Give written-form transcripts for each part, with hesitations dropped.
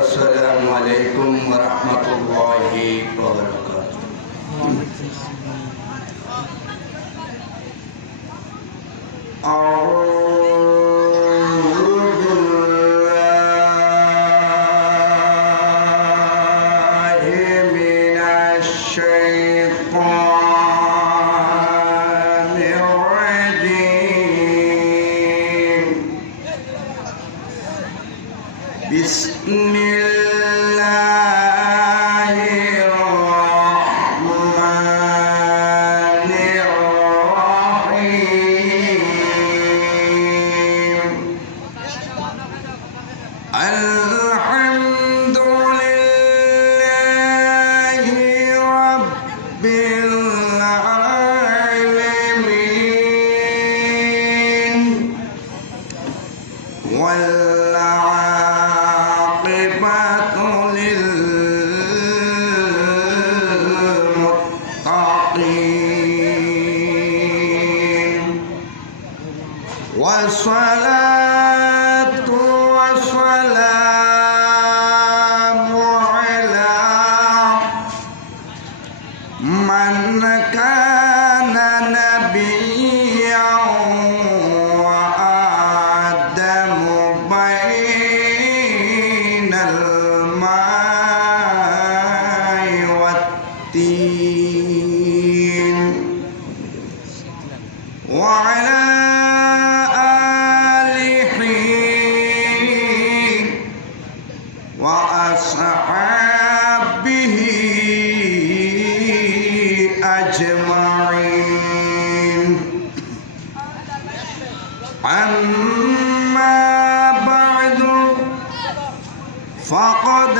السلام عليكم ورحمة الله وبركاته. بسم الله الرحمن الرحيم. الحمد لله رب العالمين والعاقبة للمتقين والصلاة والسلام على من كان نبيا وآدم بين الماء والتين وعلى آله وأصحابه أجمعين. أما بعد فقد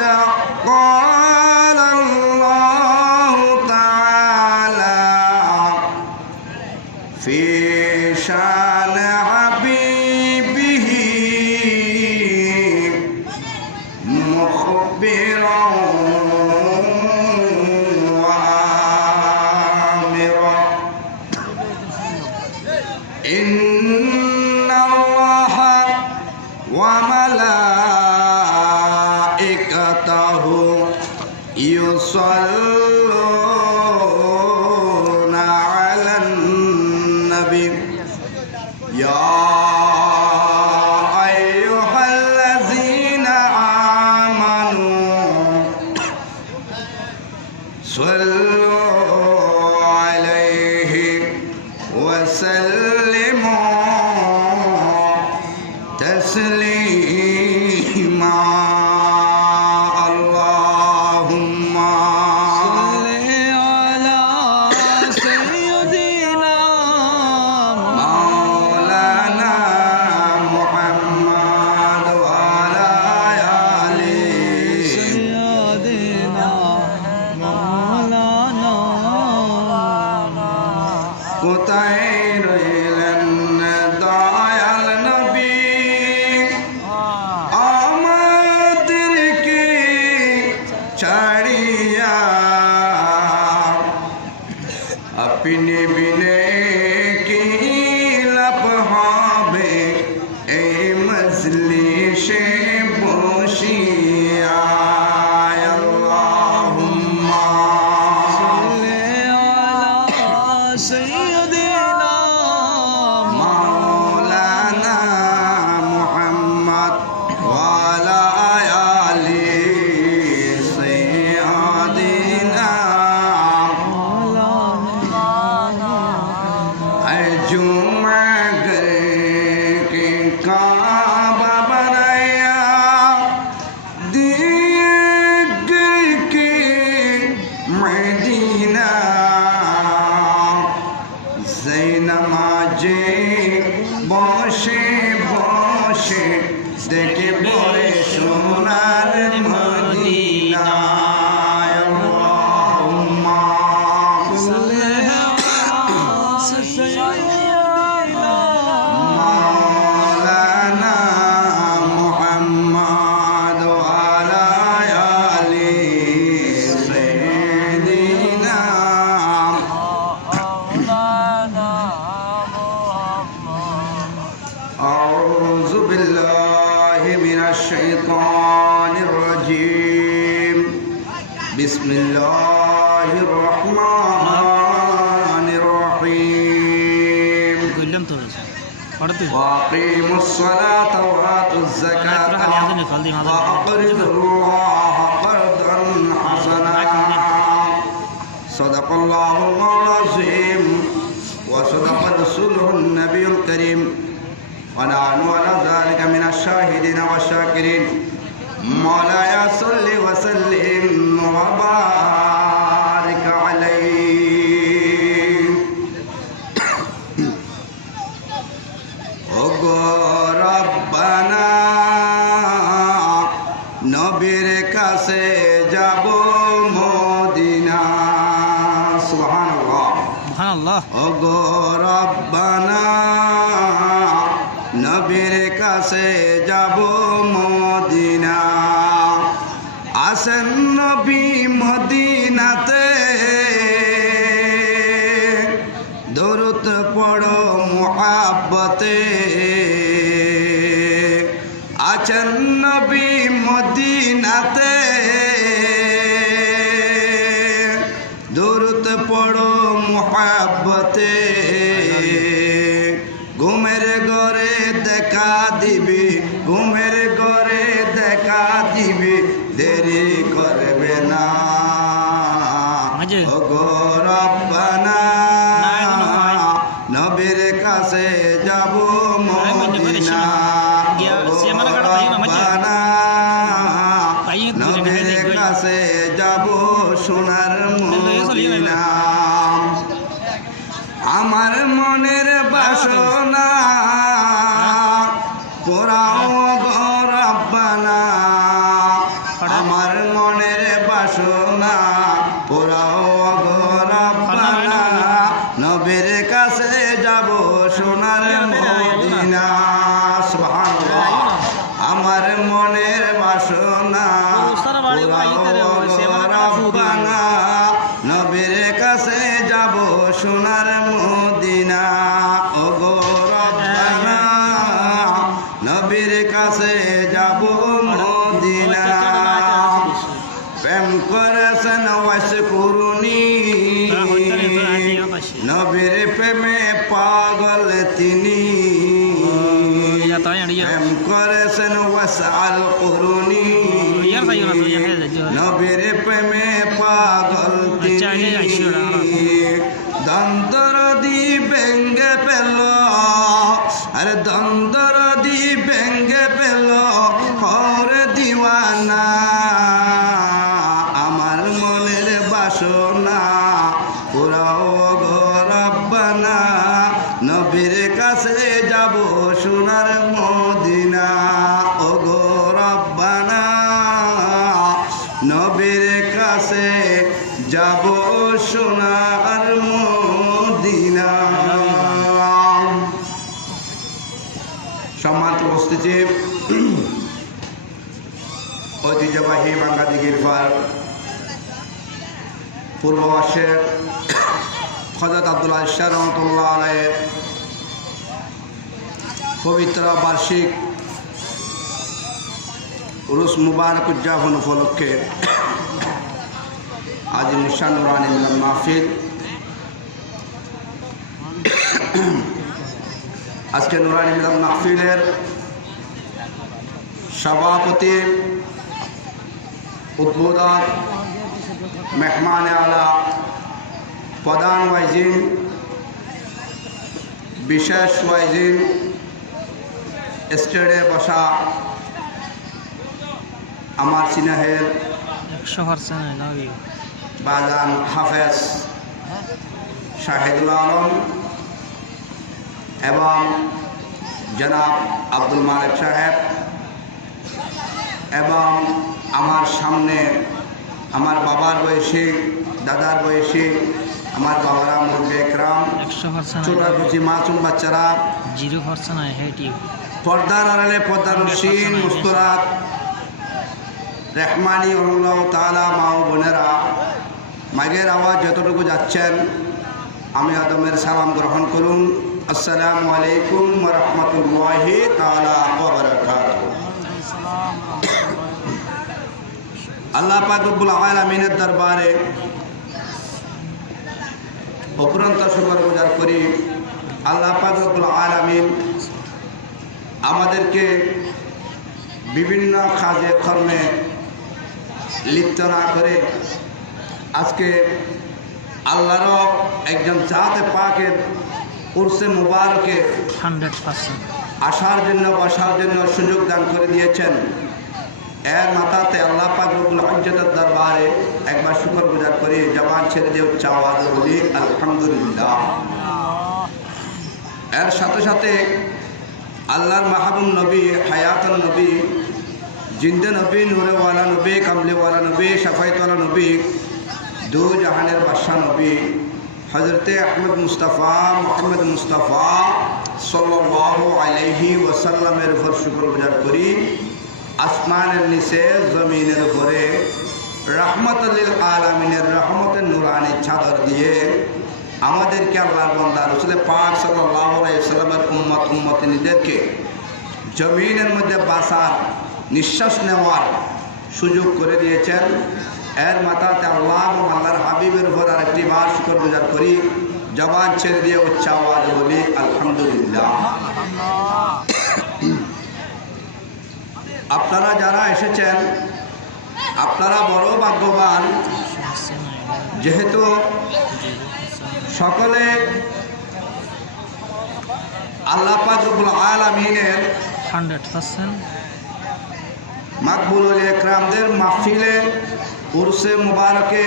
قال الله تعالى في شان حبيبه مخبرا وآمرا إن الله وملائكته يصلون على النبي يا أيها الذين آمنوا صلوا عليه وسلموا تسليما. اللهم صل على سيدنا مولانا محمد وعلى آل سيدنا مولانا. কোথায় রইলেন দয়াল নবী আমাদেরকে ছাড়িয়া? আপনি বিনে কি লাভ হবে এই মজলিসে বসিয়া? আল্লাহুম্মা সাল্লি আলা সাইয়্যিদিনা মাওলানা মুহাম্মদ ওয়া আলা আলি সাইয়্যিদিনা মাওলানা। जुमा के काबा बनाया दिल के मदीना नमाजे बसे बसे देखे बड़े सोनार मदीना। بالله من الشيطان الرجيم بسم الله الرحمن الرحيم وأقيموا الصلاة وآتوا الزكاة وأقرضوا الله قرضا حسنا صدق الله العظيم وصدق رسوله النبي الكريم ونحن على ذلك من الشاهدين والشاكرين مولاي صل وسلم وبارك عليه ওগো রব্বানা নবীর কাছে যাব মদিনা সুবহানাল্লাহ সুবহানাল্লাহ ওগো রব্বানা নবীর কাছে যাব মদিনা আসেন নবী মদিনাতে দরুদ পড়ো মুহাব্বতে আছেন নবী মদিনাতে দরুদ পড়ো মুহাব্বতে ঘুমের ঘরে দেখা দিবি ঘুমের ঘরে দেখা দিবি দেরি করবে না ওগো রব্বানা নবীর কাছে যাব মদিনা রব্বানা নবীর কাছে যাব সোনার মদিনা আমার মনের বাসনা পোড়াও গো রব্বানা আমার মনের বাসনা পোড়াও গো রব্বানা নবীর কাছে যাব সোনার মদিনা সুবহানাল্লাহ আমার মনের বাসনা পোড়াও গো রব্বানা নবীর কাছে যাব সোনার মদিনা ওগো রব্বানা নবীর কাছে যাব মদিনা প্রেম করেছেন ওয়াস করুনি নবীর প্রেমে পাগল তিনি প্রেম করেছেন ওয়াস আল করুনি নবীর প্রেমে পাগল তিনি দন্দর দি ব্যঙ্গে পেল আরে দন্দর দি ব্যঙ্গে পেল হরে দিওয়ানা আমার মনের বাসনা পুরাও গো রব্বানা নবীর কাছে যাব সোনার মদিনা ও গো রব্বানা নবীর কাছে যাব সোনার মদিনা সম্মানিত উপস্থিতি ঐতিহ্যবাহী বাঙ্গালী গিরফার পূর্ববাসের হযরত আব্দুল আজিজ শাহ রহমাতুল্লাহ আলাইহির পবিত্র বার্ষিক উরুস মুবারক উদযাপন উপলক্ষে আজ নিশান নুরানি মিলন মাহফিল আজকে নুরানি মিলন মাহফিলের সভাপতি উদ্বোধক মেহমান আলা প্রধান ওয়াইজিন বিশেষ ওয়াইজিন স্টেডে বসা আমার সিনাহের বাজান হাফেজ শাহিদুল আলম এবং জনাব আব্দুল মালিক সাহেব এবং আমার সামনে আমার বাবার বয়সী দাদার বয়সী আমার বাবারা মুরব্বি একরাম ছোট মাসুম বাচ্চারা পর্দার আড়ালে পর্দার নসীন মুস্তুরাত রেহমানি আল্লাহ তাআলা মা ও বোনেরা মাগের আওয়াজ যতটুকু যাচ্ছেন আমি আদমের সালাম গ্রহণ করুন আসসালামু আলাইকুম ওয়া রাহমাতুল্লাহি তাআলা ওয়া বারাকাতুহু। আল্লাহ পাক রব্বুল আলামিনের দরবারে অপরন্ত শুকরগুজার করি। আল্লাহ পাক রব্বুল আলামিন আমাদেরকে বিভিন্ন কাজে কর্মে লিপ্ত না করে আজকে আল্লাহরও একজন জাতে পাকের উরসে মুবারকে 100% আসার জন্য বসার জন্য সুযোগ দান করে দিয়েছেন। এর মাথাতে আল্লাহ পাক রব্বুল ইজ্জতের দরবারে একবার শুকরগুজার করি, জবান ছেড়ে দিয়ে উচ্চ আওয়াজে বলি আলহামদুলিল্লাহ। এর সাথে সাথে আল্লাহর মাহবুব নবী, হায়াতুন নবী, জিন্দে নবী, নূরেওয়ালা নবী, কামলেওয়ালা নবী, শাফায়েতওয়ালা নবী, দু জাহানের বাদশাহ নবী হযরতে আহমদ মুস্তাফা মুহাম্মদ মুস্তাফা সাল্লাল্লাহু আলাইহি ওয়াসাল্লামের উপর শুকরগুজার করি। আসমানের নিচে জমিনের উপরে রাহমাতুল লিল আলামিনের রহমতের নূরানি চাদর দিয়ে আমাদেরকে আল্লাহর বান্দা রাসূল পাক সাল্লাল্লাহু আলাইহি ওয়াসাল্লামের উম্মতিনীদেরকে জমিনের মধ্যে বাঁচার, নিঃশ্বাস নেওয়ার সুযোগ করে দিয়েছেন। এর মাথাতে আল্লাহ এবং আল্লাহর হাবিবের উপর আরেকটি বার শুকরগুজার করি, জবান ছেড়ে দিয়ে উচ্চ আওয়াজে বলি আলহামদুলিল্লাহ। আপনারা যারা এসেছেন আপনারা বড় ভাগ্যবান, যেহেতু সকলে আল্লাহ পাক রব্বুল আলামিনের 100% মাকবুলুল ইকরামদের মাহফিলে উরসে মুবারকে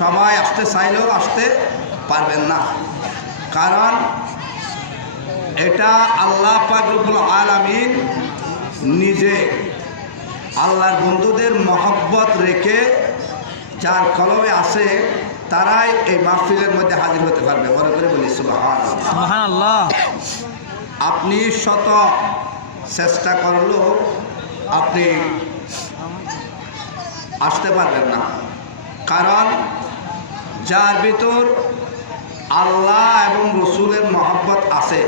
সবাই আসতে চাইলেও আসতে পারবেন না, কারণ এটা আল্লাহ পাক রব্বুল আলামিন নিজে আল্লাহর বন্ধুদের মহব্বত রেখে যার কলবে আসে তারাই এই মাহফিলের মধ্যে হাজির হতে পারবে। বড় করে বলি সুবহানাল্লাহ। আপনি শত চেষ্টা করলেও আপনি আসতে পারবেন না, কারণ যার ভিতর আল্লাহ এবং রসুলের মহব্বত আছে,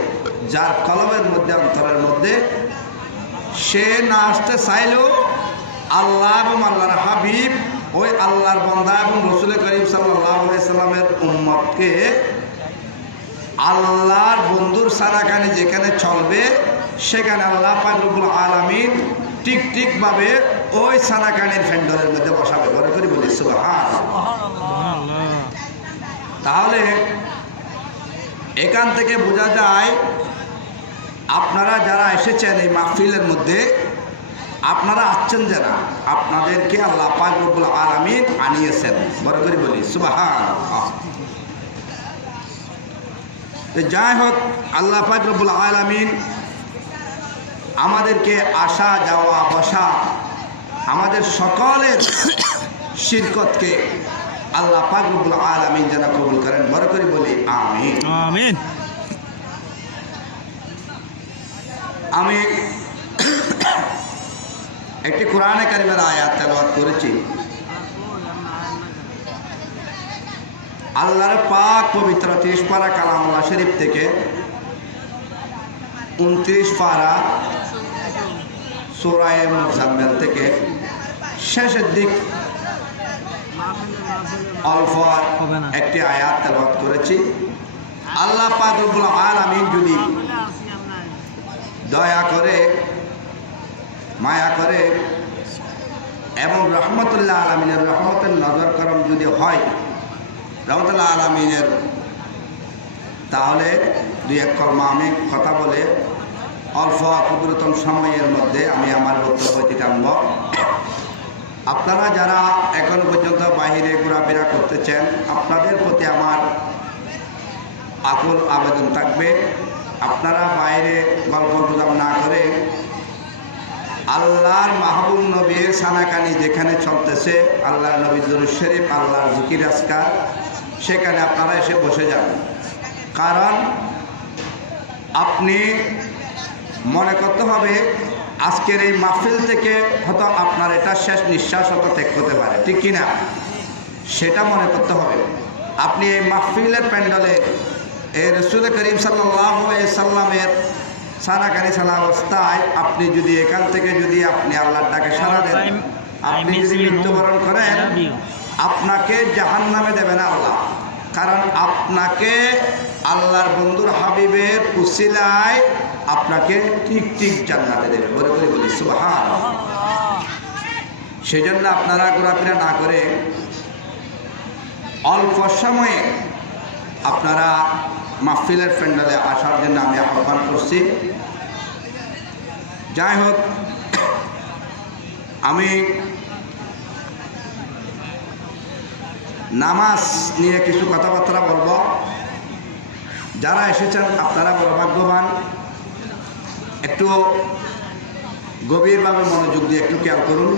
যার কলবের মধ্যে, অন্তরের মধ্যে, সে না আসতে চাইলেও আল্লাহ এবং আল্লাহর হাবিব, ওই আল্লাহর বান্দা এবং রসুল করিম সাল্লাল্লাহু আলাইহি সাল্লামের উম্মতকে আল্লাহর বন্ধুর সারাখানি যেখানে চলবে সেখানে আল্লাহ পাক রব্বুল আলামিন ঠিকভাবে ওই সারাখানির ফেন্ডরের মধ্যে বসাবে। বড় করে বলি সুবহানাল্লাহ। তাহলে এখান থেকে বোঝা যায় আপনারা যারা এসেছেন এই মাহফিলের মধ্যে, আপনারা আসছেন যারা, আপনাদেরকে আল্লাহ পাক রব্বুল আলামিন আনিয়েছেন। বড় করে বলি সুবহানাল্লাহ। যাই হোক, আল্লাহ পাক রব্বুল আলামিন আমাদেরকে আসা যাওয়া বসা আমাদের সকলের শিরকতকে আল্লাহ পাক রব্বুল আলামিন যেন কবুল করেন। বড় করে বলি আমিন আমিন। আমি একটি কোরআনে কারিমের আয়াত তেলাওয়াত করেছি। আল্লাহর পাক পবিত্র 30 পারা কালামুল্লাহ শরীফ থেকে 29 পারা সূরা মুজাম্মিল থেকে শেষের দিক অল্প একটি আয়াত তেলাওয়াত করেছি। আল্লাহ পাক রব্বুল আলামিন যদি দয়া করে, মায়া করে এবং রহমতুল্লাহ আলামিনের রহমতের নজর করম যদি হয় রহমতুল্লাহ আলামিনের, তাহলে দুই এক কলমা আমি কথা বলে অল্প ক্ষুদ্রতম সময়ের মধ্যে আমি আমার বক্তব্যটি টানব। আপনারা যারা এখন পর্যন্ত বাইরে ঘোরাফেরা করতেছেন, আপনাদের প্রতি আমার আকুল আবেদন থাকবে, আপনারা বাইরে গল্প গুজব না করে আল্লাহর মাহবুব নবীর সানাকানি যেখানে চলতেছে, আল্লাহর নবীর দুরূদ শরীফ, আল্লাহর জিকির আজকার, সেখানে আপনারা এসে বসে যান। কারণ আপনি মনে করতে হবে আজকের এই মাহফিল থেকে হয়তো আপনার এটা শেষ নিঃশ্বাস হয়তো ত্যাগ হতে পারে, ঠিক কিনা? সেটা মনে করতে হবে। আপনি এই মাহফিলের প্যান্ডেলে এই রসুল করিম সাল্লাল্লাহু আলাইহি সাল্লামের সানাকানি সালা অবস্থায় আপনি যদি এখান থেকে যদি আপনি আল্লাহর ডাকে সাড়া দেন, আপনি যদি মৃত্যুবরণ করেন, আপনাকে জাহান্নামে দেবেন আল্লাহ। কারণ আপনাকে আল্লাহর বন্ধুর হাবিবের উসিলায় আপনাকে ঠিক ঠিক জান্নাতে দেবে। বলে করে বলি সুবহানাল্লাহ। সেই জন্য আপনারা ঘোরাফেরা না করে অল্প সময়ে আপনারা মাহফিলের প্যান্ডেলে আসার জন্য আমি আহ্বান করছি। যাই হোক, আমি নামাজ নিয়ে কিছু কথাবার্তা বলবো। যারা এসেছেন আপনারা বড় ভাগ্যবান। একটু গভীরভাবে মনোযোগ দিয়ে একটু খেয়াল করুন।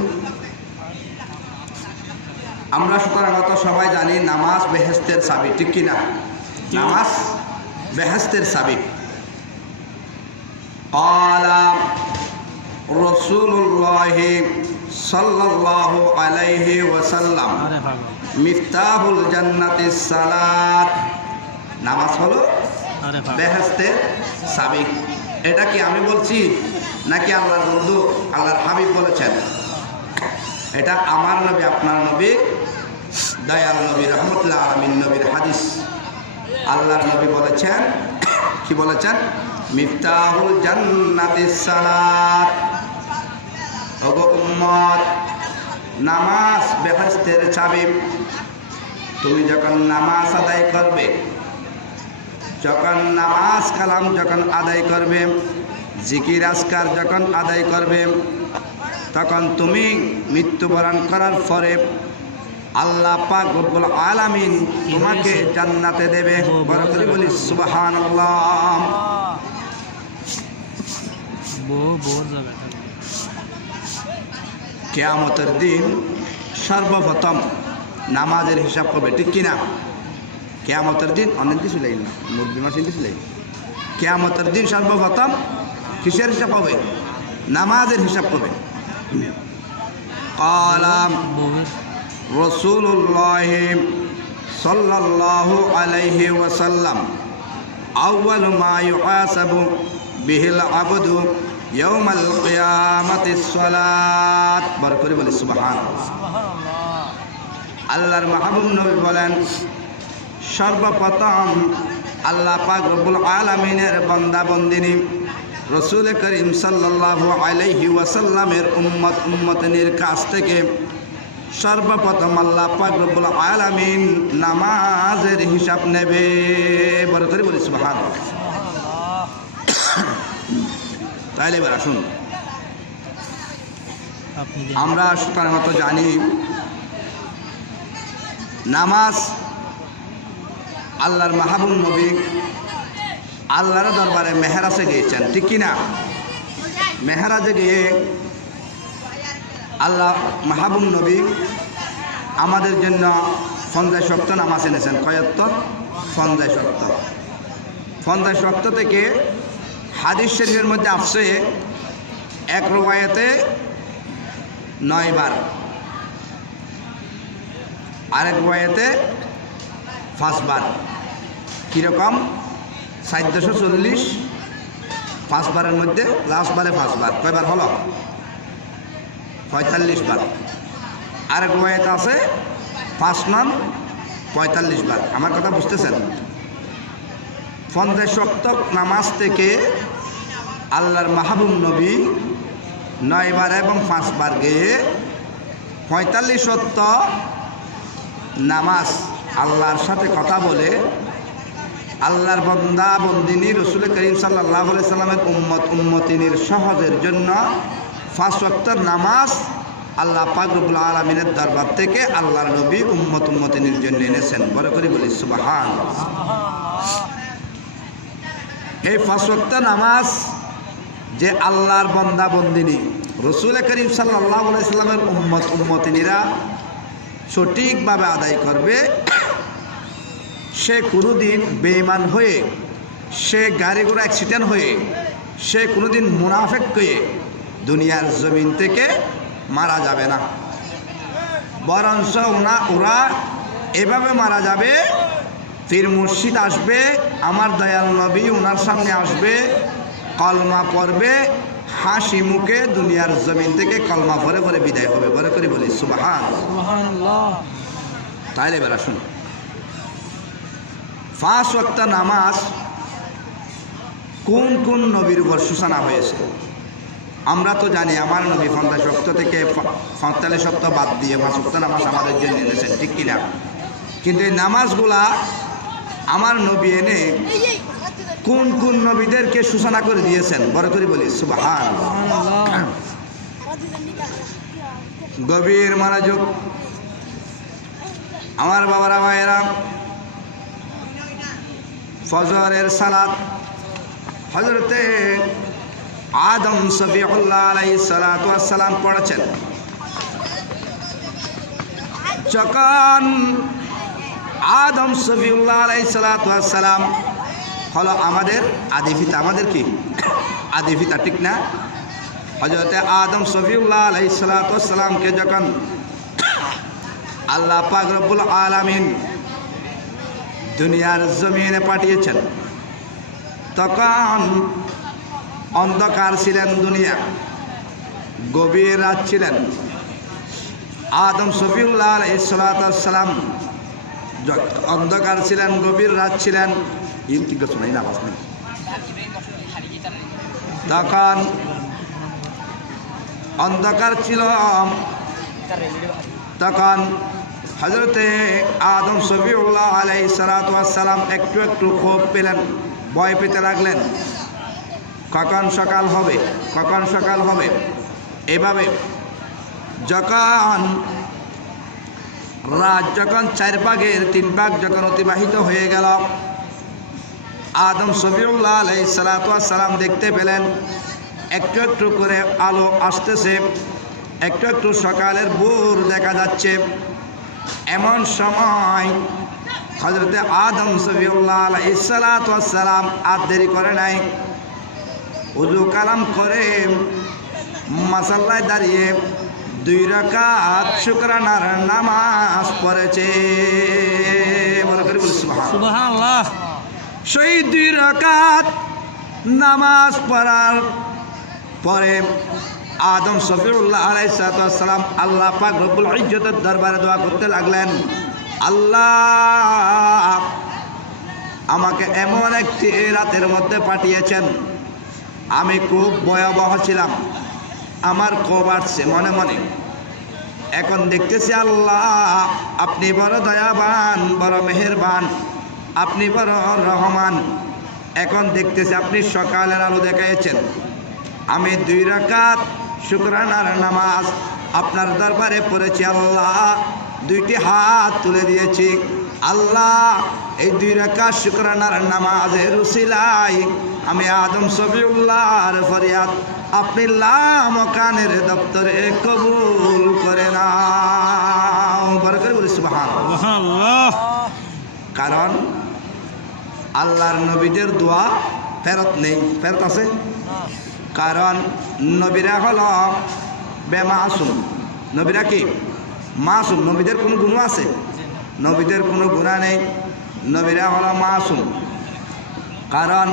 আমরা সাধারণত সবাই জানি নামাজ বেহেশতের চাবি, ঠিক কিনা? নামাজ বেহেশতের চাবি। ক্বালা রাসূলুল্লাহ সাল্লাল্লাহু আলাইহি ওয়াসাল্লাম মিফতাহুল জান্নাতিস সালাত। নামাজ হলো বেহেশতের চাবি। এটা কি আমি বলছি নাকি আল্লাহর বন্ধু আল্লাহর হাবিব বলেছেন? এটা আমার নবী, আপনার নবী, দয়াল নবী, রহমতুল্লাহ আলামিন নবীর হাদিস। আল্লাহর নবী বলেছেন, কি বলেছেন? মিফতাহুল জান্নাতিস সালাত। ওগো উম্মত, নামাজ বেহেশতের চাবি। তুমি যখন নামাজ আদায় করবে, যখন নামাজ কালাম যখন আদায় করবে, জিকির আজকার যখন আদায় করবে, তখন তুমি মৃত্যুবরণ করার পরে আল্লাহ পাক রব্বুল আলামিন তোমাকে জান্নাতে দেবে। বড় করে বলি সুবহানাল্লাহ। কিয়ামতের দিন সর্বপ্রথম নামাজের হিসাব করবে, ঠিক কিনা? কিয়ামতের দিন অনেক কিছু লাগি না, মুরগি মাছ কিছু লাগি। কিয়ামতের দিন সর্বপ্রথম কিসের হিসাব হবে? নামাজের হিসাব করবে। ক্বালা রাসূলুল্লাহ সাল্লাল্লাহু আলাইহি ওয়াসাল্লাম আউয়ালু মা ইউহাসাবু বিহিল আবদু ইয়াউমাল কিয়ামাতিস সালাত। বড় করে বলি সুবহানাল্লাহ। আল্লাহর মাহবুব নবী বলেন, সর্বপ্রথম আল্লাহ পাক রব্বুল আলামিনের বান্দা বান্দিনী রসুল করিম সাল্লাল্লাহু আলাইহি ওয়াসাল্লামের উম্মতের কাছ থেকে সর্বপ্রথম আল্লাহ পাক রব্বুল আলামিন নামাজের হিসাব নেবে। বড় করে বলি সুবহানাল্লাহ। তাইলে এবার আসুন, আমরা সাধারণত জানি নামাজ আল্লাহর মাহবুব নবী আল্লাহর দরবারে মেহরাজে গিয়েছেন, ঠিক কিনা? মেহরাজে গিয়ে আল্লাহ মাহবুব নবী আমাদের জন্য 50 ওয়াক্ত নামাজ এনেছেন। কয়ত্ত? 50 ওয়াক্ত। 50 ওয়াক্ত থেকে হাদিস শরীফের মধ্যে আসছে এক রওয়ায়াতে 9 বার, আরেক রওয়ায়াতে 5 বার। কীরকম? 440, 5 বারের মধ্যে লাস্ট বারে 5 বার। কয়বার হলো? 45 বার। আরেক রওয়ায়াত আছে 5 নং 45 বার। আমার কথা বুঝতেছেন? 50 ওয়াক্ত নামাজ থেকে আল্লাহর মাহবুব নবী 9 বার এবং 5 বার গিয়ে 45 ওয়াক্ত নামাজ আল্লাহর সাথে কথা বলে আল্লাহর বান্দা বন্দিনী রসুল করিম সাল্লাল্লাহু আলাইহি সাল্লামের উম্মতিনীর সহজের জন্য 5 ওয়াক্তের নামাজ আল্লাহ পাক রব্বুল আলামিনের দরবার থেকে আল্লাহর নবী উম্মতিনীর জন্য এনেছেন। বড় করে বলি সুবহানাল্লাহ। এই 5 ওয়াক্তের নামাজ যে আল্লাহর বান্দা বন্দিনী রসুল করিম সাল্লাল্লাহু আলাইহি সাল্লামের উম্মতিনীরা সঠিকভাবে আদায় করবে, সে কোনোদিন বেঈমান হয়ে, সে গাড়ি ঘোড়া অ্যাক্সিডেন্ট হয়ে, সে কোনোদিন মুনাফিক হয়ে দুনিয়ার জমিন থেকে মারা যাবে না। বরঞ্চ ওরা এভাবে মারা যাবে পীর মুর্শিদ আসবে, আমার দয়াল নবী ওনার সামনে আসবে, কলমা পড়বে, হাসি মুখে দুনিয়ার জমিন থেকে কলমা ভরে ভরে বিদায় হবে। ভরে করে বলি সুবহানাল্লাহ। তাইলে এবার আসুন, 5 ওয়াক্ত নামাজ কোন কোন নবীর উপর সূচনা হয়েছে? আমরা তো জানি আমার নবী 50 ওয়াক্ত থেকে 45 ওয়াক্ত বাদ দিয়ে 5 ওয়াক্ত নামাজ আমাদের জন্য এনেছেন, ঠিক কিনা? কিন্তু এই নামাজগুলা আমার নবী এনে কোন কোন নবীদেরকে সূচনা করে দিয়েছেন? বড় করে বলি সুবহানাল্লাহ। গভীর মনোযোগ আমার বাবারা ভাইয়েরা। ফজরের সালাত হযরতে আদম শফিউল্লাহ আলাইহিস সালাতু ওয়াস সালাম পড়েছেন। যখন আদম শফিউল্লাহ আলাইহিস সালাতু ওয়াস সালাম হলো আমাদের আদি পিতা, আমাদের কি আদি পিতা, ঠিক না? হযরতে আদম শফিউল্লাহ আলাইহিস সালাতু ওয়াস সালামকে যখন আল্লাহ পাক রব্বুল আলামিন দুনিয়ার জমিনে পাঠিয়েছেন, তখন অন্ধকার ছিলেন দুনিয়া, গভীর রাত ছিলেন। আদম শফিউল্লাহ আলাইহিস সালাতু ওয়াস সালাম অন্ধকার ছিলেন, গভীর রাত ছিলেন, তখন অন্ধকার ছিল। তখন হযরতে আদম শফিউল্লাহ আলাইহিস সালাতু ওয়াস সালাম একটু একটু ক্ষোভ পেলেন, ভয় পেতে লাগলেন, কখন সকাল হবে, কখন সকাল হবে। এভাবে যখন রাত যখন 4 ভাগের 3 ভাগ যখন অতিবাহিত হয়ে গেল, আদম শফিউল্লাহ আলাইহিস সালাতু ওয়াস সালাম দেখতে পেলেন একটু একটু করে আলো আসতেছে, একটু একটু সকালের ভোর দেখা যাচ্ছে। এমন সময় হযরতে আদম শফিউল্লাহ আলাইহিস সালাতু ওয়াস সালাম আর দেরি করে নাই, ওযু কালাম করে মাসাল্লায় দাঁড়িয়ে 2 রাকাত শুকরানার নামাজ পড়েছে। বলে করে বলি সুবহানাল্লাহ। সেই 2 রাকাত নামাজ পড়ার পরে আদম শফিউল্লাহ আলাইহিস সালাম আল্লাহ পাক রব্বুল ইজ্জতের দরবারে দোয়া করতে লাগলেন, আল্লাহ আমাকে এমন একটি রাতের মধ্যে পাঠিয়েছেন, আমি খুব ভয়াবহ ছিলাম, আমার ক্ষোভ আসছে মনে মনে। এখন দেখতেছি আল্লাহ আপনি বড় দয়াবান, বড় মেহেরবান, আপনি বড় রহমান। এখন দেখতেছি আপনি সকালের আলো দেখাইছেন, আমি 2 রাকাত শুকরানার নামাজ আপনার দরবারে পড়েছি। আল্লাহ 2টি হাত তুলে দিয়েছি, আল্লাহ এই 2 রাকাত শুকরানার নামাজের উসিলায় আমি আদম শফিউল্লাহর ফরিয়াদ আপনি লামকানের দপ্তরে কবুল করে নাও। বরকত বলি সুবহানাল্লাহ। কারণ আল্লাহর নবীদের দোয়া ফেরত নেই, ফেরত আছে? কারণ নবীরা হলো বেমাসুম। নবীরা কি মাসুম? নবীদের কোনো গুণ আছে? নবীদের কোনো গুণা নেই, নবীরা হলো মাসুম। কারণ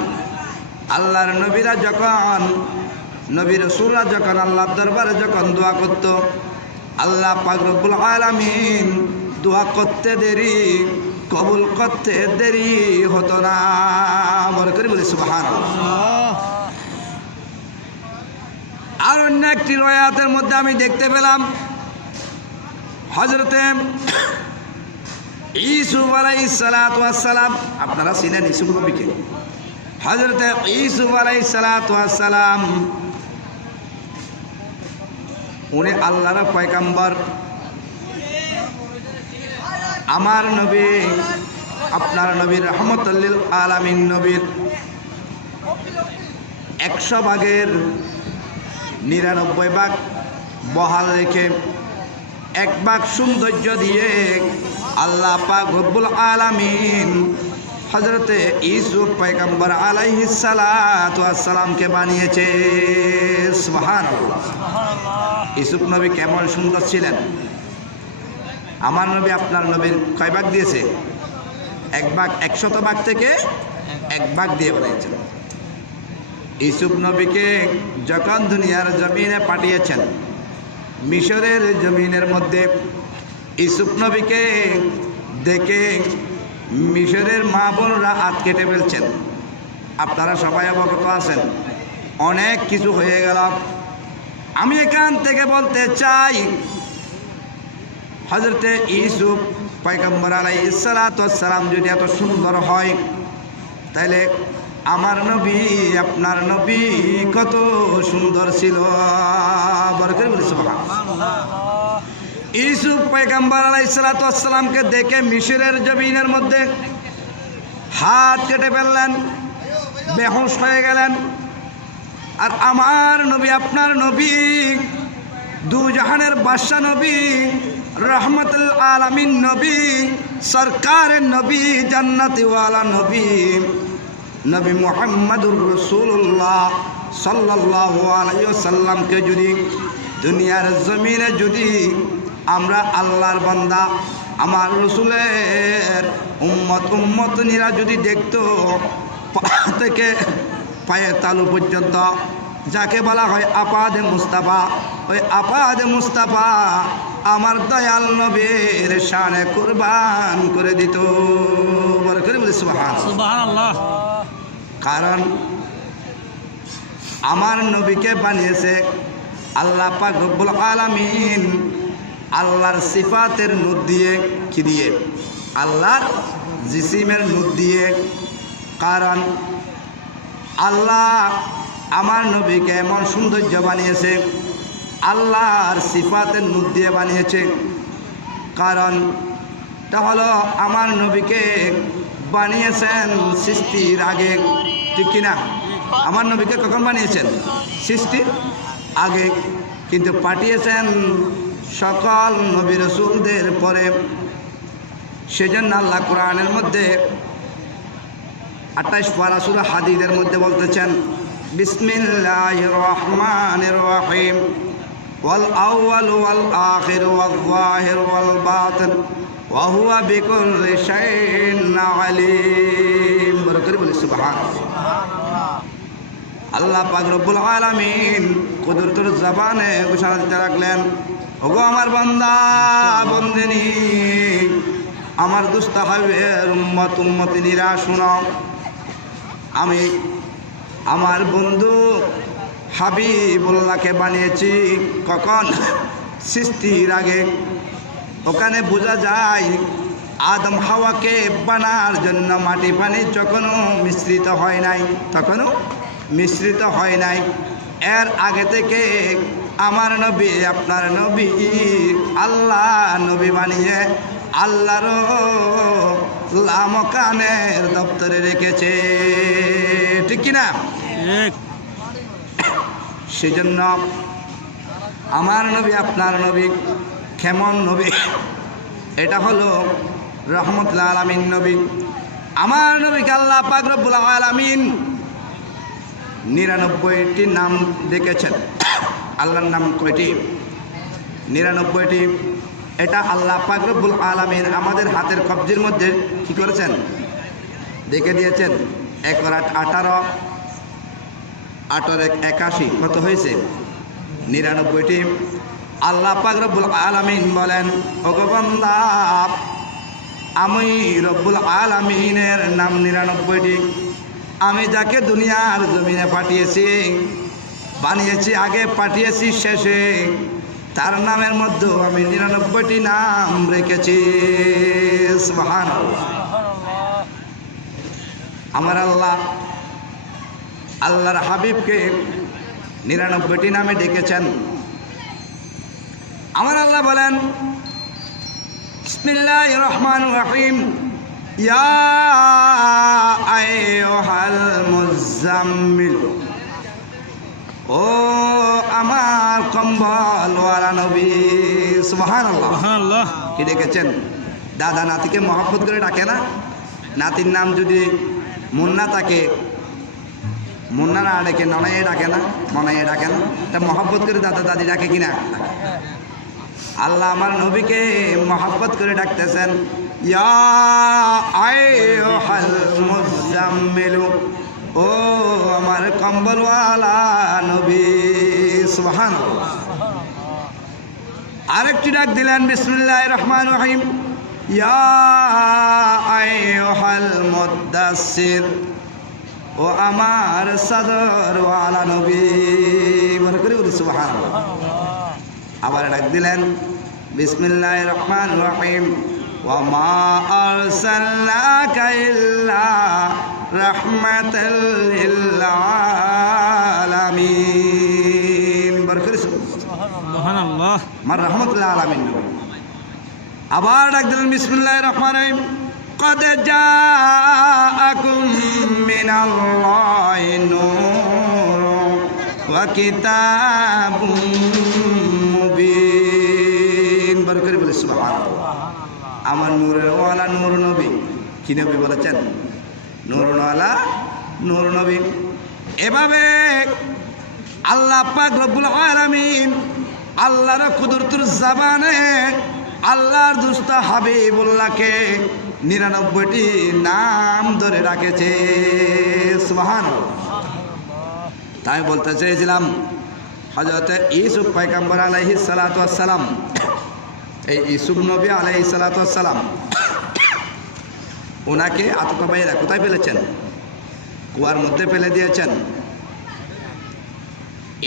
আল্লাহর নবীরা যখন, নবী রাসূলরা যখন আল্লাহর দরবারে যখন দোয়া করত, আল্লাহ পাক রব্বুল আলামিন দোয়া করতে দেরি, কবুল করতে দেরি হতো না। বলে করে বলি সুবহানাল্লাহ। আর অন্য একটি রয়াতের মধ্যে আমি দেখতে পেলাম হযরতে ইউসুফ আলাইহিস সালাতু ওয়াস সালাম, আপনারা চিনেন ইউসুফ নবীকে? হযরতে ইউসুফ আলাইহিস সালাতু ওয়াস সালাম উনি আল্লাহর পয়গম্বর, আমার নবী, আপনার নবীর রহমতুল লিল আলামিন নবীর 100 ভাগের 99 ভাগ বহাল রেখে 1 ভাগ সৌন্দর্য দিয়ে আল্লাহ পাক রব্বুল আলামিন হযরতে ইউসুফ পয়গম্বর আলাইহিস সালাতু ওয়াস সালামকে বানিয়েছে। সুবহানাল্লাহ। ইউসুফ নবী কেমন সুন্দর ছিলেন! আমার নবী আপনার নবীর কয় ভাগ দিয়েছে? এক ভাগ 100 ভাগ থেকে এক ভাগ দিয়ে বানিয়েছেন। ইউসুফ নবীকে যখন দুনিয়ার জমিনে পাঠিয়েছেন, মিশরের জমিনের মধ্যে ইউসুফ নবীকে দেখে মিশরের মা বোনরা হাত কেটে ফেলছেন। আপনারা সবাই অবগত আছেন, অনেক কিছু হয়ে গেল। আমি এখান থেকে বলতে চাই, হযরতে ইউসুফ পয়গম্বর আলাইহিস সালাতু ওয়াস সালাম যদি এত সুন্দর হয়, তাহলে আমার নবী আপনার নবী কত সুন্দর ছিল। বরকত বলি সুবহানাল্লাহ। ইউসুফ পয়গম্বর আলাইহিস সালাতু ওয়াস সালামকে দেখে মিশরের জমিনের মধ্যে হাত কেটে ফেললেন, বেহুশ হয়ে গেলেন। আর আমার নবী আপনার নবী, দু জাহানের বাদশা নবী, রহমতুল আলামিন নবী, সরকারের নবী, জান্নাতিওয়ালা নবী, নবী মুহাম্মদুর রাসূলুল্লাহ সাল্লাল্লাহু আলাইহি ওয়াসাল্লামকে যদি দুনিয়ার জমিনে যদি আমরা আল্লাহর বান্দা, আমার রসুলের উম্মতনীরা যদি দেখতো, পা থেকে পায়ের তালু পর্যন্ত যাকে বলা হয় আপাদে মুস্তাফা, ওই আপাদে মুস্তাফা আমার দয়াল নবীর শানে কুরবান করে দিত। বরকত বলি সুবহানাল্লাহ। কারণ আমার নবীকে বানিয়েছে আল্লাহ পাক রব্বুল আলামিন আল্লাহর সিফাতের নূর দিয়ে। কি দিয়ে? আল্লাহর জিসিমের নূর দিয়ে। কারণ আল্লাহ আমার নবীকে এমন সৌন্দর্য বানিয়েছে, আল্লাহর সিফাতের নূর দিয়ে বানিয়েছে। কারণটা হলো আমার নবীকে বানিয়েছেন সৃষ্টির আগে, ঠিক কিনা? আমার নবীকে কখন বানিয়েছেন? সৃষ্টির আগে। কিন্তু পাঠিয়েছেন সকল নবী রাসূলদের পরে। সেজন্য আল্লাহ কোরআনের মধ্যে 28 পারা সূরা হাদীদের মধ্যে বলতেছেন, বিসমিল্লাহির রহমানির রহিম, ওয়াল আউয়াল ওয়াল আখির ওয়াল যাহির ওয়াল বাতিন ওয়া হুয়া বিকুল্লি শাইইন আলীম। বরকত বলি সুবহানাল্লাহ। আল্লাহ পাক রব্বুল আলামিন কুদরতের জবানে ঘোষণা দিতে লাগলেন, ওগো আমার বান্দা বন্দিনী, আমার দুস্থ হাবিবের উম্মতিনীরা শুনো, আমি আমার বন্ধু হাবিবুল্লাহকে বানিয়েছি। কখন? সৃষ্টির আগে। ওখানে বোঝা যায় আদম হাওয়াকে বানার জন্য মাটি পানি যখনও মিশ্রিত হয় নাই, তখনও মিশ্রিত হয় নাই। এর আগে থেকে আমার নবী আপনার নবী আল্লাহ নবী বানিয়ে আল্লাহর লামকানের দপ্তরে রেখেছে, ঠিক কিনা? সেজন্য আমার নবী আপনার নবী কেমন নবী? এটা হলো রহমতুল আলামিন নবী। আমার নবীকে আল্লাহ পাক রব্বুল আলামিন 99টি নাম দেখেছেন। আল্লাহর নাম কয়টি? 99টি। এটা আল্লাহ পাক রব্বুল আলামিন আমাদের হাতের কবজির মধ্যে কি করেছেন? দেখে দিয়েছেন। 1 × 8 = 18, 8 × 1 = 81। কত হয়েছে? 99টি। আল্লাহ পাক রব্বুল আলামিন বলেন, ওগো বান্দা, আমি রব্বুল আলামিনের নাম 99টি। আমি যাকে দুনিয়ার জমিনে পাঠিয়েছি, বানিয়েছি আগে, পাঠিয়েছি শেষে, তার নামের মধ্যে আমি 99টি নাম রেখেছি। সুবহানাল্লাহ। আমার আল্লাহ আল্লাহর হাবিবকে 99টি নামে ডেকেছেন। আমার আল্লাহ বলেন, বিসমিল্লাহির রহমানির রহিম, ইয়া আইয়ুহাল মুজাম্মিল, ও আমার কম্বলওয়ালা নবী। সুবহানাল্লাহ। কি ডেকেছেন? দাদা নাতিকে মহব্বত করে ডাকে না? নাতির নাম যদি মুন্না থাকে, মুন্না না ডেকে ননাইয়ে ডাকে না? ননাইয়ে ডাকে না? তা মহব্বত করে দাদা দাদি ডাকে কিনা? আল্লাহ আমার নবীকে মহব্বত করে ডাকতেছেন, ইয়া আইয়ুহাল মুজাম্মিলু, ও আমার কম্বলওয়ালা নবী। সুবহানাল্লাহ। আরেকটি ডাক দিলেন, বিসমিল্লাহির রহমানির রহিম, ইয়া আইয়ুহাল মুদ্দাসসির, ও আমার চাদরওয়ালা নবী। মনে করে বলি সুবহানাল্লাহ। আবার ডাক দিলেন, বিসমিল্লাহির রহমানির রহিম, ওয়া মা আরসালনাকা ইল্লা রাহমাতাল লিল আলামিন। বরকত সুবহানাল্লাহ। আমার রাহমাতুল আলামিন নবী। আবার ডাক দিলেন, বিসমিল্লাহির রহমানির রহিম, قد جاءكم من الله نور وكتاب মুবিন। বরকত বলে সুবহানাল্লাহ। আমার নূরের ওয়ালা নূর নবী। কি নবী বলেছেন? নূরওয়ালা নূর নবী। এভাবে আল্লাহ পাক রব্বুল আলামিন আল্লাহর কুদরতুর জবানে আল্লাহর দুস্ত হাবিবুল্লাহকে 99টি নাম ধরে রাখেছে। সুবহানাল্লাহ। তাই বলতে চেয়েছিলাম, হযরত ইউসুফ পয়গম্বর আলাইহিস সালাতু ওয়াস সালাম, এই ইউসুফ নবী আলাইহিস সালাতু ওয়াস সালাম, ওনাকে আততা ভাইয়েরা কোথায় ফেলেছেন? কুয়ার মধ্যে ফেলে দিয়েছেন।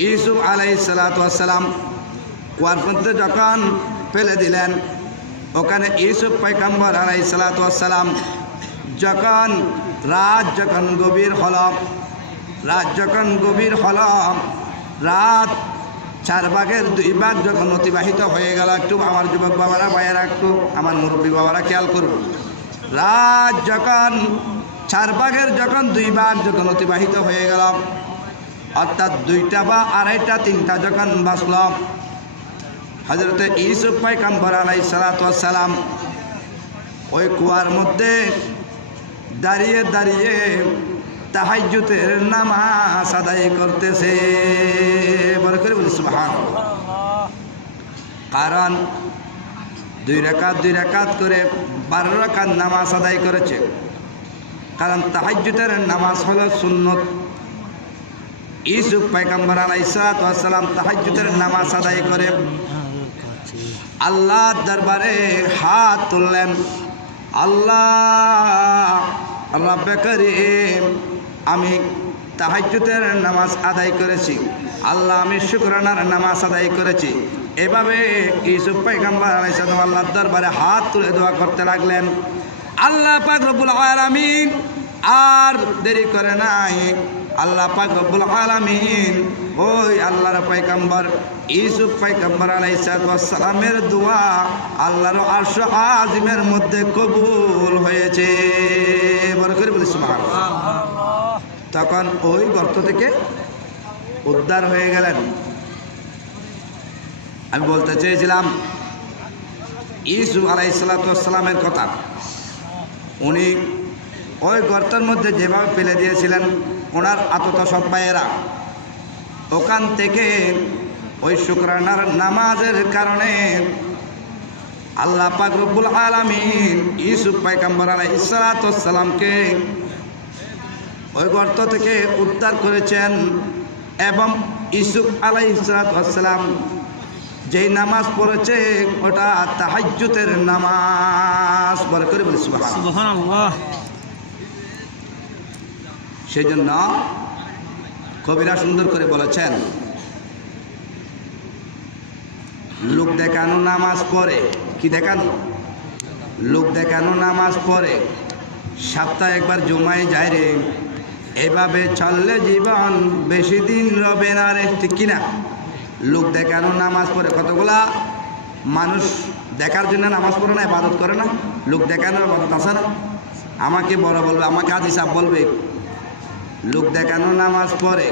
ইউসুফ আলাইহিস সালাতু ওয়াস সালাম কুয়ার মধ্যে যখন ফেলে দিলেন, ওখানে ইউসুফ পয়গম্বর আলাইহিস সালাতু ওয়াস সালাম যখন রাত যখন গভীর হল, রাত 4 ভাগের 2 ভাগ যখন অতিবাহিত হয়ে গেল, একটু আমার যুবক বাবারা ভাইয়েরা, একটু আমার মুরব্বী বাবারা খেয়াল করুন। রাত যখন 4 ভাগের যখন 2 ভাগ যখন অতিবাহিত হয়ে গেল, অর্থাৎ 2টা বা 2:30 3টা যখন বাজল, হযরত ইউসুফ পয়গম্বর আলাইহিস সালাতু ওয়াস সালাম ওই কুয়ার মধ্যে দাঁড়িয়ে দাঁড়িয়ে তাহাজ্জুদের নামাজ আদায় করতেছে। বড় করে বলি সুবহানাল্লাহ। কারণ 2 রাকাত করে 12 রাকাত নামাজ আদায় করেছে। কারণ তাহাজ্জুদের নামাজ হলো সুন্নত। ইউসুফ পয়গম্বর আলাইহিস সালাতু ওয়াস সালাম তাহাজ্জুদের নামাজ আদায় করে আল্লাহর দরবারে হাত তুললেন। আল্লাহ রব্বে করিম, আমি তাহাজ্জুদের নামাজ আদায় করেছি, আল্লাহ আমি শুকরানার নামাজ আদায় করেছি। এভাবে ইউসুফ পয়গম্বর আলাইহিস সালাম আল্লাহর দরবারে হাত তুলে দোয়া করতে লাগলেন। আল্লাহ পাক রব্বুল আলামিন আর দেরি করে নাই। আল্লাহ পাক রব্বুল আলামিন ওই আল্লাহর পয়গম্বর ইউসুফ পয়গম্বর আলাইহিস সালামের দোয়া আল্লাহর আরশ আজিমের মধ্যে কবুল হয়েছে। বড় করে বলি সুবহানাল্লাহ। তখন ওই গর্ত থেকে উদ্ধার হয়ে গেলেন। আমি বলতে চেয়েছিলাম ইউসুফ আলাইহিস সালামের কথা। উনি ওই গর্তের মধ্যে যেভাবে ফেলে দিয়েছিলেন, ওনার আতত সব ভাইয়েরা ওখান থেকে ওই শুকরানার নামাজের কারণে আল্লাহ পাক রব্বুল আলামিন ইউসুফ পয়গম্বর আলাইহিস সালামকে ওই গর্ত থেকে উদ্ধার করেছেন। এবং ইউসুফ আলাইহিস সালাম যেই নামাজ পড়েছে ওটা তাহাজ্জুদের নামাজ। বলে করে বলি সুবহানাল্লাহ। সেই জন্য কবিরা সুন্দর করে বলেছেন, লোক দেখানো নামাজ পড়ে, কি দেখানো? লোক দেখানো নামাজ পড়ে, সপ্তাহে একবার জুমায় যায় রে, এভাবে চললে জীবন বেশি দিন রবে না রে। ঠিক কিনা? লোক দেখানো নামাজ পড়ে, কতগুলা মানুষ দেখার জন্য নামাজ পড়ে না, ইবাদত করে না। লোক দেখানোর ইবাদত আছে না? আমাকে বড় বলবে, আমাকে হাজি সাহেব বলবে, লোক দেখানো নামাজ পড়ে,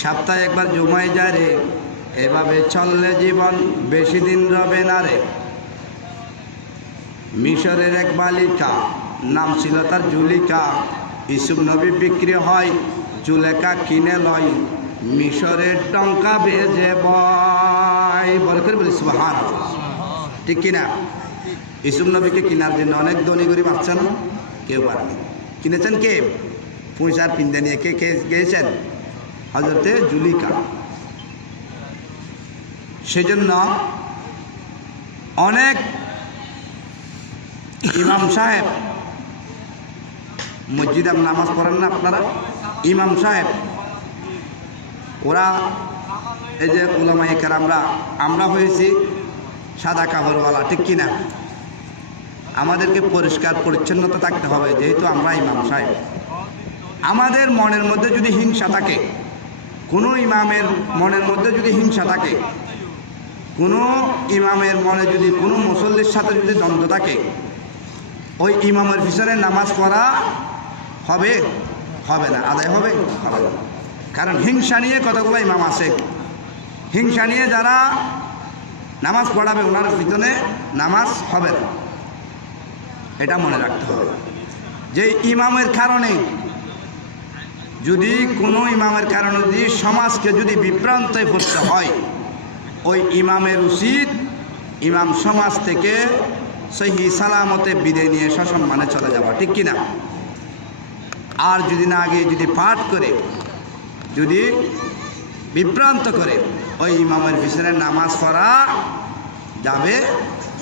সপ্তাহে একবার জুমায় যায় রে, এভাবে চললে জীবন বেশি দিন রবে না রে। মিশরের এক বালিকা, নাম ছিল তার জুলিকা। ইউসুফ নবী বিক্রি হয়, জুলেখা কিনে লয়, মিশরের টঙ্কা বেজে বয়। বলে করে বলি সুবহানাল্লাহ। ঠিক কিনা? ইসুফ নবীকে কেনার জন্য অনেক ধনী গরিব আসছেন, কেউ পারেনি। কিনেছেন কে? পয়সার পিন্দা নিয়ে কে কে গিয়েছেন? হযরতে জুলিকা। সেজন্য অনেক ইমাম সাহেব, মসজিদে নামাজ পড়েন না আপনারা? ইমাম সাহেব ওরা এই যে উলামায়ে কেরামরা, আমরা হয়েছি সাদা কাপড়ওয়ালা, ঠিক কিনা? আমাদেরকে পরিষ্কার পরিচ্ছন্নতা থাকতে হবে, যেহেতু আমরা ইমাম সাহেব। আমাদের মনের মধ্যে যদি হিংসা থাকে, কোনো ইমামের মনের মধ্যে যদি হিংসা থাকে, কোনো ইমামের মনে যদি কোনো মুসল্লির সাথে যদি দ্বন্দ্ব থাকে, ওই ইমামের পিছনে নামাজ পড়া হবে? হবে না। আদায় হবে? হবে না। কারণ হিংসা নিয়ে কতগুলো ইমাম আছে, হিংসা নিয়ে যারা নামাজ পড়াবে ওনার পিছনে নামাজ হবে না। এটা মনে রাখতে হবে যে ইমামের কারণে যদি কোনো ইমামের কারণে যদি সমাজকে যদি বিভ্রান্তে পড়তে হয়, ওই ইমামের উচিত ইমাম সমাজ থেকে সহি সালামতে বিদায় নিয়ে সসম্মানে চলে যাওয়া, ঠিক কিনা? আর যদি না আগে যদি পাঠ করে যদি বিভ্রান্ত করে, ওই ইমামের পিছনে নামাজ পড়া যাবে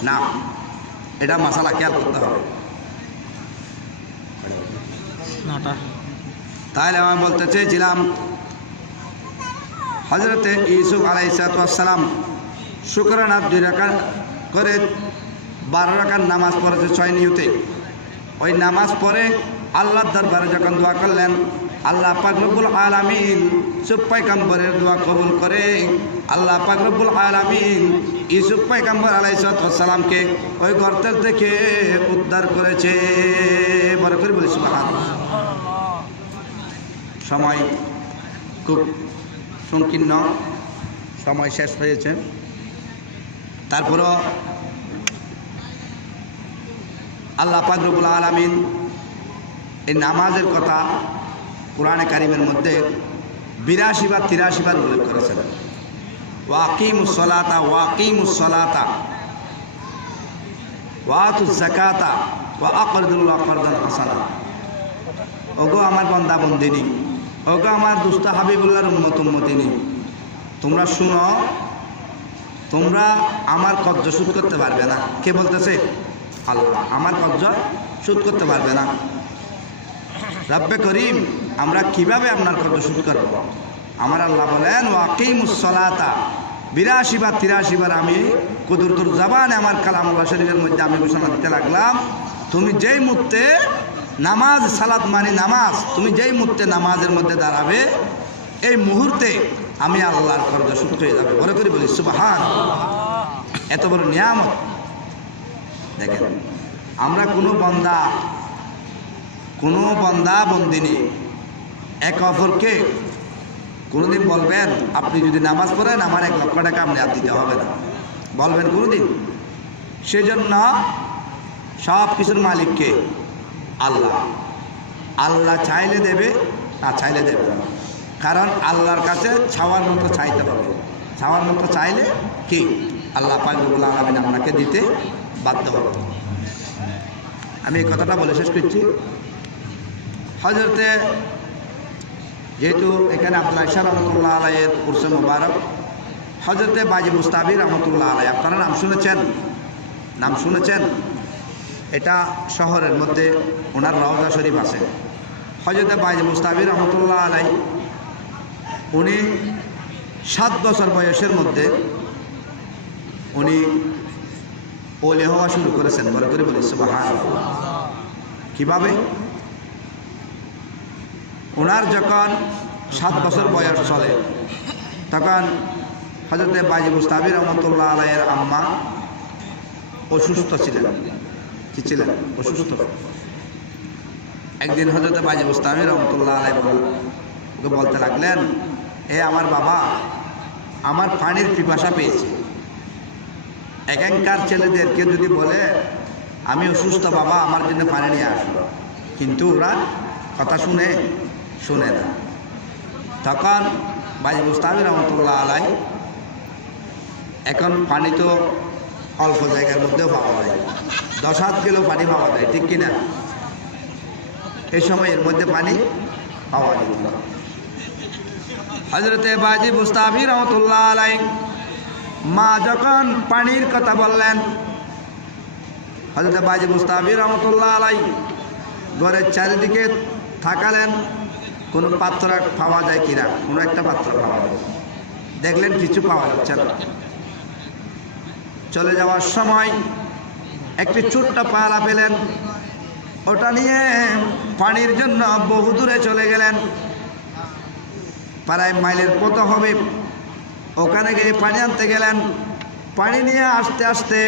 না। এটা মাসালা খেয়াল করতে হবে। তাহলে আমি বলতে চেয়েছিলাম হযরতে ইউসুফ আলাইহিস সালাম শুকরানা 2 রাকাত করে 12 রাকাত নামাজ পড়েছে 6 নিয়তে। ওই নামাজ পড়ে আল্লাহর দরবারে যখন দোয়া করলেন, আল্লাহ পাক রব্বুল আলামিন ইউসুফ পয়গম্বরের দোয়া কবুল করে আল্লাহ পাক রব্বুল আলামিন ইউসুফ পয়গম্বর আলাইহিস সালামকে ওই গর্তের থেকে উদ্ধার করেছে। বড় করে বলি সুবহানাল্লাহ। সময় খুব সংকীর্ণ, সময় শেষ হয়েছে। তারপরও আল্লাহ পাক রব্বুল আলামিন এই নামাজের কথা কোরআনে কারিমের মধ্যে 82 বার 83 বার উল্লেখ করেছেন। ওয়াকিমুস সালাতা ওয়াকিমুস সালাতা ওয়াতুজ যাকাতা ওয়া আকরিদুল্লাহ করদান হাসানা। ওগো আমার বান্দা বন্দিনী, ওগো আমার দুস্ত হাবিবুল্লাহর উম্মত উম্মতিনী, তোমরা শুনো, তোমরা আমার কর্জ শোধ করতে পারবে না। কে বলতেছে? আল্লাহ। আমার কর্জ শোধ করতে পারবে না। রব্বে করিম, আমরা কিভাবে আপনার কর্জ শোধ করব? আমার আল্লাহ বলেন ওয়াকিমুস সালাতা 82 বার 83 বার আমি কুদরতুর জবানে আমার কালামুল্লাহ শরীফের মধ্যে আমি ঘোষণা দিতে লাগলাম, তুমি যেই মুহূর্তে নামাজ, সালাত মানে নামাজ, তুমি যেই মুহূর্তে নামাজের মধ্যে দাঁড়াবে, এই মুহূর্তে আমি আল্লাহর কর্জ শোধ হয়ে যাবে। বড় করে বলি সুবহানাল্লাহ। এত বড় নিয়ামত। দেখেন, আমরা কোনো বান্দা বন্দিনী একে অপরকে কোনোদিন বলবেন আপনি যদি নামাজ পড়েন আমার 1 লক্ষ টাকা আপনি আর দিতে হবে না? বলবেন কোনোদিন? সেজন্য সব কিছুর মালিককে আল্লাহ। আল্লাহ চাইলে দেবে, না চাইলে দেবে না। কারণ আল্লাহর কাছে ছাওয়ার মতো চাইতে হবে। ছাওয়ার মতো চাইলে কি আল্লাহ পাক রব্বুল আলামিন আপনাকে দিতে বাধ্য হবে। আমি এই কথাটা বলে শেষ করছি। হযরতে, যেহেতু এখানে আব্দুল্লাহ শাহ রহমতুল্লাহ আলাইয়ের উরসে মুবারক, হযরতে বাজি মুস্তাবি রহমতুল্লাহ আলাই, আপনারা নাম শুনেছেন? নাম শুনেছেন? এটা শহরের মধ্যে ওনার রওজা শরীফ আছে। হযরতে বাজি মুস্তাবি রহমতুল্লাহ আলাই উনি 7 বছর বয়সের মধ্যে উনি ওলি হওয়া শুরু করেছেন। বলে করে বলি সুবহানাল্লাহ। কীভাবে? ওনার যখন 7 বছর বয়স চলে তখন হযরতে বাজি মুস্তাবি রহমতুল্লাহ আলাইয়ের আম্মা অসুস্থ ছিলেন। কি ছিলেন? অসুস্থ। একদিন হযরতে বাজি মুস্তাবি রহমতুল্লাহ আলাই বলতে লাগলেন, এ আমার বাবা, আমার পানির পিপাসা পেয়েছে। এখানকার ছেলেদেরকে যদি বলে আমি অসুস্থ বাবা, আমার জন্য পানি নিয়ে আসলো, কিন্তু ওরা কথা শুনে না। তখন বাজি মুস্তাবি রহমতুল্লাহ আলাই, এখন পানি তো অল্প জায়গার মধ্যেও পাওয়া যায়, 10 হাত গেলেও পানি পাওয়া যায়, ঠিক কিনা? এই সময় এর মধ্যে পানি পাওয়া যেত না। হযরতে বাজি মুস্তাফি রহমতুল্লাহ আলাইহি মা যখন পানির কথা বললেন, হযরতে বাজি মুস্তাফি রহমতুল্লাহ আলাইহি ঘরের চারিদিকে থাকালেন কোনো পাত্র পাওয়া যায় কিনা, কোনো একটা পাত্র পাওয়া যায়। দেখলেন কিছু পাওয়া যাচ্ছে না। চলে যাওয়ার সময় একটি ছোট্ট পালা পেলেন, ওটা নিয়ে পানির জন্য বহু দূরে চলে গেলেন, প্রায় মাইলের মতো হবে। ওখানে গিয়ে পানি আনতে গেলেন। পানি নিয়ে আসতে আসতে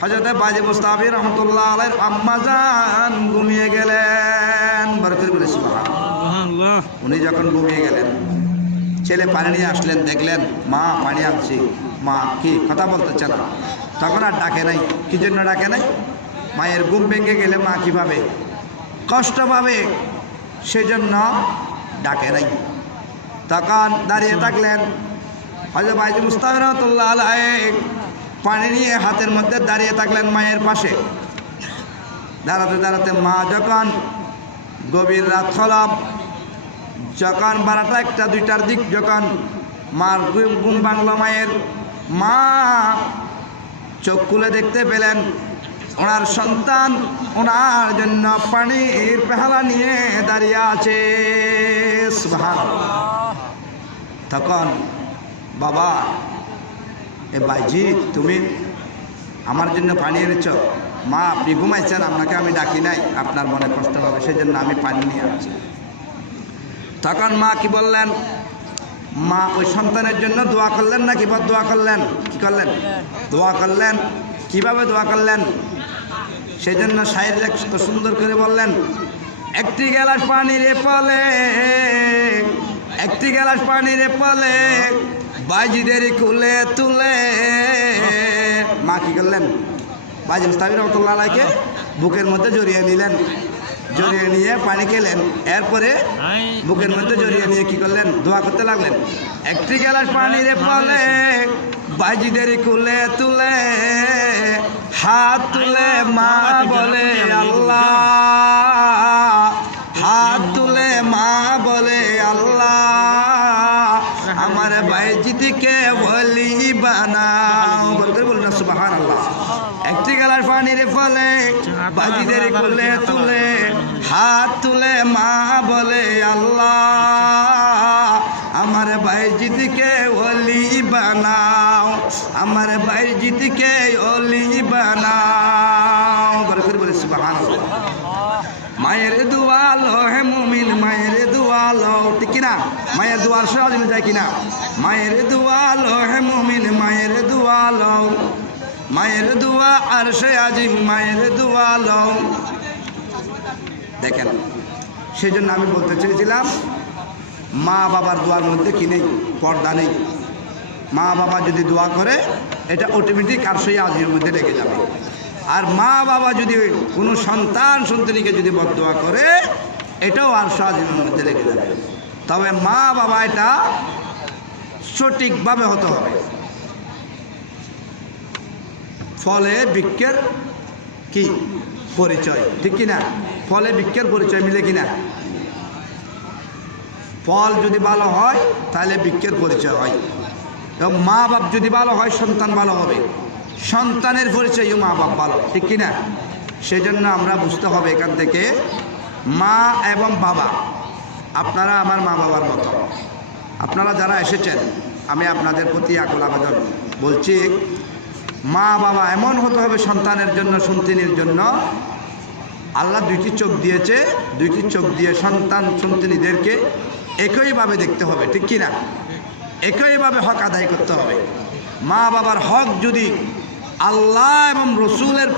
হযরতে বাজি মুস্তাফি রহমতুল্লাহ আলাইহির আম্মা জান ঘুমিয়ে গেলেন। বরকত বলে সুবহানাল্লাহ। উনি যখন ঘুমিয়ে গেলেন, ছেলে পানি নিয়ে আসলেন, দেখলেন মা পানি আনছি, মা কি কথা বলতেছে না। তখন আর ডাকে নাই। কি জন্য ডাকে নাই? মায়ের ঘুম ভেঙে গেলে মা কি পাবে? কষ্ট পাবে, সেজন্য ডাকে নাই। তখন দাঁড়িয়ে থাকলেন। হযরত বাজি মুস্তাফি রহমতুল্লাহ আলাইহি পানি নিয়ে হাতের মধ্যে দাঁড়িয়ে থাকলেন মায়ের পাশে। দাঁড়াতে দাঁড়াতে মা যখন গভীর রাত হলো, যখন 12টা 1টা 2টার দিক, যখন মার ঘুম ভাঙল মায়ের, মা চোখ খুলে দেখতে পেলেন ওনার সন্তান ওনার জন্য পানির পেহালা নিয়ে দাঁড়িয়ে আছে। সুবহানাল্লাহ। তখন বাবা, এ ভাইজি তুমি আমার জন্য পানি এনেছ? মা আপনি ঘুমাইছেন, আপনাকে আমি ডাকি নাই, আপনার মনে কষ্ট হবে, সেই জন্য আমি পানি নিয়ে আসছি। তখন মা কি বললেন? মা ওই সন্তানের জন্য দোয়া করলেন নাকি বদদোয়া করলেন? কি করলেন? দোয়া করলেন। কিভাবে দোয়া করলেন? সেই জন্য শায়ের এত সুন্দর করে বললেন, একটি গ্লাস পানির ফলে, একটি গ্লাস পানির ফলে বাজিদের কুলে তুলে। মা কি করলেন? বাজি মুস্তাফি রহমতুল্লাহ আলাইহিকে বুকের মধ্যে জড়িয়ে নিলেন, জড়িয়ে নিয়ে পানি খেলেন। এরপরে বুকের মধ্যে জড়িয়ে নিয়ে কি করলেন? দোয়া করতে লাগলেন, একটি গ্লাস পানির ফলে বাজিদের কুলে তুলে, হাত তুলে মা বলে আল্লাহ, হাত তুলে মা বলে আল্লাহ, আমার বাইজিদিকে ওলি বানাও। বলতে বলুন না সুবহানাল্লাহ। একটি গ্লাস পানির ফলে বাজিদের কোলে তুলে, হাত তুলে মা বলে আল্লাহ, আমার বাইজিদিকে ওলি বানাও, আমার বাইজিদিকে ওলি বানাও। বরকত বলে সুবহানাল্লাহ। মায়ের দোয়া লো হে মুমিন, মায়ের দোয়া লো, ঠিক কিনা? মায়ের দোয়ার সহজ যায় কিনা? মায়ের দোয়া লো হে মুমিন, মায়ের দোয়া লো, মায়ের দোয়া আরশে আজিম, মায়ের দোয়া লো। দেখেন, সেই জন্য আমি বলতে চেয়েছিলাম মা বাবার দোয়ার মধ্যে কি নেই? পর্দা নেই। মা বাবা যদি দোয়া করে এটা অটোমেটিক আরশে আজিমের মধ্যে লেগে যাবে। আর মা বাবা যদি কোনো সন্তান সন্তানীকে যদি বদদোয়া করে এটাও আরশে আজিমের মধ্যে লেগে যাবে। তবে মা বাবা এটা সঠিকভাবে হতে হবে। ফলে বৃক্ষের কি পরিচয়, ঠিক কিনা? ফলে বৃক্ষের পরিচয় মিলে কিনা? ফল যদি ভালো হয় তাহলে বৃক্ষের পরিচয় হয়, এবং মা বাপ যদি ভালো হয় সন্তান ভালো হবে, সন্তানের পরিচয়ও মা বাপ ভালো, ঠিক কিনা? সেই জন্য আমরা বুঝতে হবে এখান থেকে মা এবং বাবা, আপনারা আমার মা বাবার মতো। আপনারা যারা এসেছেন আমি আপনাদের প্রতি আকুল আবেদন বলছি, মা বাবা এমন হতে হবে সন্তানের জন্য, সন্তানের জন্য। আল্লাহ দুইটি চোখ দিয়েছে, দুইটি চোখ দিয়ে সন্তান সন্তানীদেরকে একইভাবে দেখতে হবে, ঠিক কিনা? একইভাবে হক আদায় করতে হবে। মা বাবার হক যদি আল্লাহ এবং রসুলের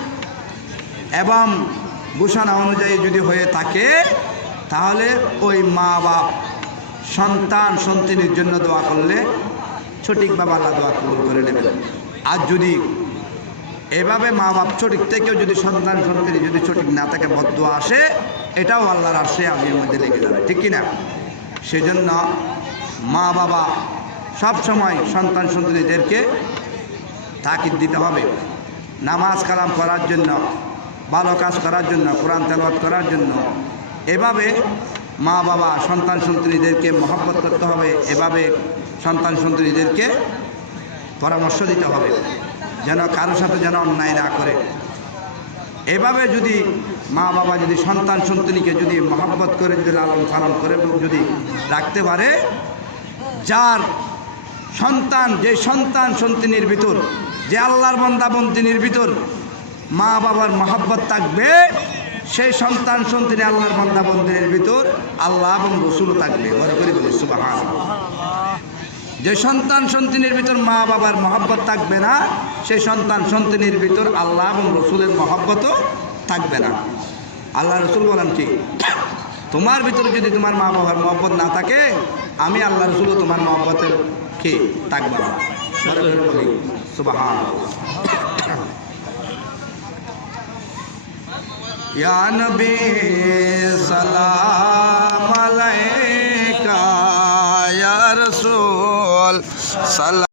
এবং ঘোষণা অনুযায়ী যদি হয়ে থাকে, তাহলে ওই মা বাপ সন্তান সন্তানের জন্য দোয়া করলে সঠিকভাবে আল্লাহ দোয়া কবুল করে নেবেন। আর যদি এভাবে মা বাপ সঠিক থেকেও যদি সন্তান সন্তানী যদি সঠিক না থাকে বদদোয়া আসে, এটাও আল্লাহর আরশে আজিমের মধ্যে লেগে যাবে, ঠিক কিনা? সেজন্য মা বাবা সব সময় সন্তান সন্তানীদেরকে তাকিদ দিতে হবে। নামাজ কালাম করার জন্য ভালো কাজ করার জন্য, কোরআন তেলাওয়াত করার জন্য। এভাবে মা বাবা সন্তান সন্ততিদেরকে মহব্বত করতে হবে, এভাবে সন্তান সন্ততিদেরকে পরামর্শ দিতে হবে যেন কারোর সাথে যেন অন্যায় না করে। এভাবে যদি মা বাবা যদি সন্তান সন্ততিকে যদি মহব্বত করে যদি লালন পালন করে যদি রাখতে পারে, যার সন্তান যে সন্তান সন্ততির ভিতর যে আল্লাহর বান্দা বান্দির ভিতর মা বাবার মহব্বত থাকবে, সেই সন্তান সন্ততি আল্লাহর বান্দা বান্দির ভিতর আল্লাহ এবং রসুল থাকবে। বড় করে বলি সুবহানাল্লাহ। যে সন্তান সন্ততির ভিতর মা বাবার মহব্বত থাকবে না, সেই সন্তান সন্ততির ভিতর আল্লাহ এবং রসুলের মহব্বতও থাকবে না। আল্লাহ রসুল বলেন কি, তোমার ভিতরে যদি তোমার মা বাবার মহব্বত না থাকে, আমি আল্লাহ রসুলও তোমার মহব্বতের কি থাকবে না। সুবহানাল্লাহ। ইয়া নবী সালাম আলাইকা, ইয়া রাসূল সালাম।